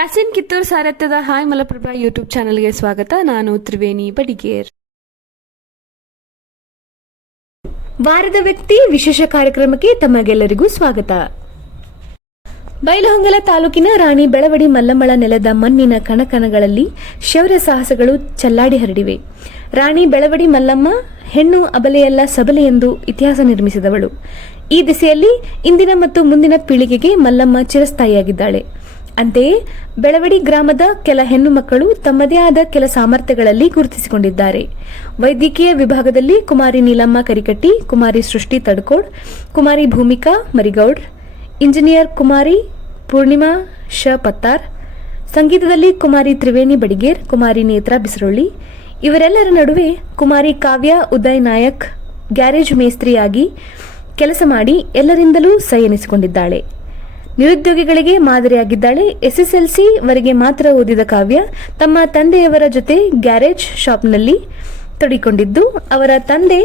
Yasin Kittur ಸಾರಥ್ಯದ hi Malaprabha YouTube ಚಾನೆಲ್ಗೆ ಸ್ವಾಗತ. ನಾನು ತ್ರಿವೇಣಿ ಬಡಿಗೇರ್. ವಾರದ ವ್ಯಕ್ತಿ ವಿಶೇಷ ಕಾರ್ಯಕ್ರಮಕ್ಕೆ ತಮಗೆಲ್ಲರಿಗೂ ಸ್ವಾಗತ. ಬೈಲಹೊಂಗಲ ತಾಲೂಕಿನ ರಾಣಿ ಬೆಳವಡಿ ಮಲ್ಲಮ್ಮಳ ನೆಲದ ಮಣ್ಣಿನ ಕಣಕಣಗಳಲ್ಲಿ ಶೌರ್ಯ ಸಾಹಸಗಳು ಚೆಲ್ಲಾಡಿ ಹರಡಿವೆ. ರಾಣಿ ಬೆಳವಡಿ ಮಲ್ಲಮ್ಮ ಹೆಣ್ಣು ಅಬಲೆಯಲ್ಲ ಸಬಲೆ ಎಂದು ಇತಿಹಾಸ ನಿರ್ಮಿಸಿದವಳು. ಈ ದಿಸೆಯಲ್ಲಿ ಇಂದಿನ ಮತ್ತು ಮುಂದಿನ ಪೀಳಿಗೆಗೆ ಮಲ್ಲಮ್ಮ ಚಿರಸ್ಥಾಯಿಯಾಗಿದ್ದಾಳೆ. ಅಂತೆಯೇ ಬೆಳವಡಿ ಗ್ರಾಮದ ಕೆಲ ಹೆಣ್ಣು ಮಕ್ಕಳು ತಮ್ಮದೇ ಆದ ಕೆಲ ಸಾಮರ್ಥ್ಯಗಳಲ್ಲಿ ಗುರುತಿಸಿಕೊಂಡಿದ್ದಾರೆ. ವೈದ್ಯಕೀಯ ವಿಭಾಗದಲ್ಲಿ ಕುಮಾರಿ ನೀಲಮ್ಮ ಕರಿಕಟ್ಟಿ, ಕುಮಾರಿ ಸೃಷ್ಟಿ ತಡ್ಕೋಡ್, ಕುಮಾರಿ ಭೂಮಿಕಾ ಮರಿಗೌಡ್, ಇಂಜಿನಿಯರ್ ಕುಮಾರಿ ಪೂರ್ಣಿಮಾ ಶ ಪತ್ತಾರ್, ಸಂಗೀತದಲ್ಲಿ ಕುಮಾರಿ ತ್ರಿವೇಣಿ ಬಡಿಗೇರ್, ಕುಮಾರಿ ನೇತ್ರಾ ಬಿಸರೊಳ್ಳಿ. ಇವರೆಲ್ಲರ ನಡುವೆ ಕುಮಾರಿ ಕಾವ್ಯ ಉದಯ್ ನಾಯಕ್ ಗ್ಯಾರೇಜ್ ಮೇಸ್ತ್ರಿಯಾಗಿ ಕೆಲಸ ಮಾಡಿ ಎಲ್ಲರಿಂದಲೂ ಸೈ ಎನಿಸಿಕೊಂಡಿದ್ದಾಳೆ. ನಿರುದ್ಯೋಗಿಗಳಿಗೆ ಮಾದರಿಯಾಗಿದ್ದಾಳೆ. SSLC ವರೆಗೆ ಮಾತ್ರ ಓದಿದ ಕಾವ್ಯ ತಮ್ಮ ತಂದೆಯವರ ಜೊತೆ ಗ್ಯಾರೇಜ್ ಶಾಪ್ನಲ್ಲಿ ತೊಡಗಿಕೊಂಡಿದ್ದು, ಅವರ ತಂದೆ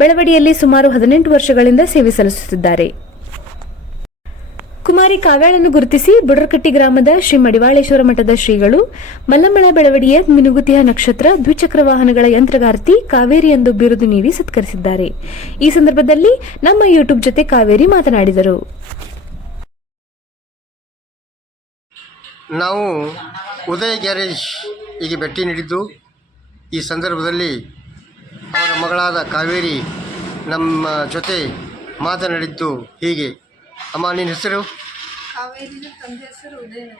ಬೆಳವಡಿಯಲ್ಲಿ ಸುಮಾರು 18 ವರ್ಷಗಳಿಂದ ಸೇವೆ ಸಲ್ಲಿಸುತ್ತಿದ್ದಾರೆ. ಕುಮಾರಿ ಕಾವ್ಯಾಳನ್ನು ಗುರುತಿಸಿ ಬುಡರ್ಕಟ್ಟಿ ಗ್ರಾಮದ ಶ್ರೀ ಮಡಿವಾಳೇಶ್ವರ ಮಠದ ಶ್ರೀಗಳು ಮಲ್ಲಮ್ಮಳ ಬೆಳವಡಿಯ ಮಿನುಗುತಿಯ ನಕ್ಷತ್ರ ದ್ವಿಚಕ್ರ ವಾಹನಗಳ ಯಂತ್ರಗಾರ್ತಿ ಕಾವೇರಿ ಎಂದು ಬಿರುದು ನೀಡಿ ಸತ್ಕರಿಸಿದ್ದಾರೆ. ಈ ಸಂದರ್ಭದಲ್ಲಿ ನಮ್ಮ ಯೂಟ್ಯೂಬ್ ಜೊತೆ ಕಾವೇರಿ ಮಾತನಾಡಿದರು. ನಾವು ಉದಯ ಗ್ಯಾರೇಜ್ ಈಗ ಭೇಟಿ ನೀಡಿದ್ದು, ಈ ಸಂದರ್ಭದಲ್ಲಿ ಅವರ ಮಗಳಾದ ಕಾವೇರಿ ನಮ್ಮ ಜೊತೆ ಮಾತನಾಡಿದ್ದು ಹೀಗೆ. ಅಮ್ಮ, ನಿನ್ನ ಹೆಸರು? ಕಾವೇರಿ. ತಂದೆ ಹೆಸರು ಉದಯನ.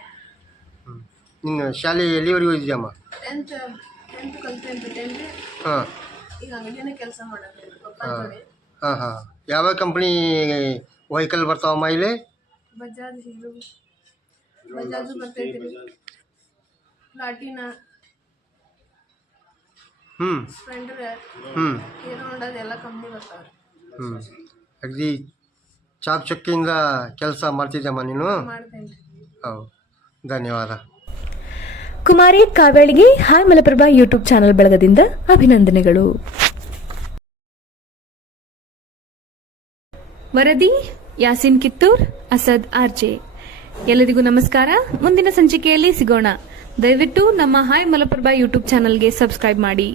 ನಿನ್ನ ಶಾಲೆ ಎಲ್ಲಿವರೆಗೂ ಇದೆಯಮ್ಮ? 10th ಕಲ್ತೇನೆ. ಹಾಂ. ಈಗ ಅಂಗಡಿನೇ ಕೆಲಸ ಮಾಡೋದು. ಹಾಂ ಹಾಂ. ಯಾವ ಕಂಪ್ನಿ ವೆಹಿಕಲ್ ಬರ್ತಾವಮ್ಮ ಇಲ್ಲಿ? ಬಜಾಜ್ ಹೀರೋ, ಬಜಾಜು ಬರ್ತೈತಿ, ಪ್ಲಾಟಿನಾ, ಸ್ಪ್ಲೆಂಡರ್, ಹೀರೋ ಹೋಂಡಾ ಎಲ್ಲ ಕಂಪ್ನಿ ಬರ್ತಾವೆ. ಅಗದಿ ಚಾಕ್ ಚಕ್ಕಿಯಿಂದ ಕೆಲಸ ಮಾಡ್ತಿದ್ದಮ್ಮ ನೀನು? ಮಾಡ್ತೇನೆ. ಹೌದು, ಧನ್ಯವಾದ. ಕುಮಾರಿ ಕಾವೇಳಿಗೆ ಹಾಯ್ ಮಲಪ್ರಭಾ ಯೂಟ್ಯೂಬ್ ಚಾನೆಲ್ ಬಳಗದಿಂದ ಅಭಿನಂದನೆಗಳು. ವರದಿ ಯಾಸಿನ್ ಕಿತ್ತೂರ್, ಅಸದ್ ಆರ್ಜೆ. ಎಲ್ಲರಿಗೂ ನಮಸ್ಕಾರ. ಮುಂದಿನ ಸಂಚಿಕೆಯಲ್ಲಿ ಸಿಗೋಣ. ದಯವಿಟ್ಟು ನಮ್ಮ ಹಾಯ್ ಮಲಪ್ರಭಾ ಯೂಟ್ಯೂಬ್ ಚಾನೆಲ್ಗೆ ಸಬ್ಸ್ಕ್ರೈಬ್ ಮಾಡಿ.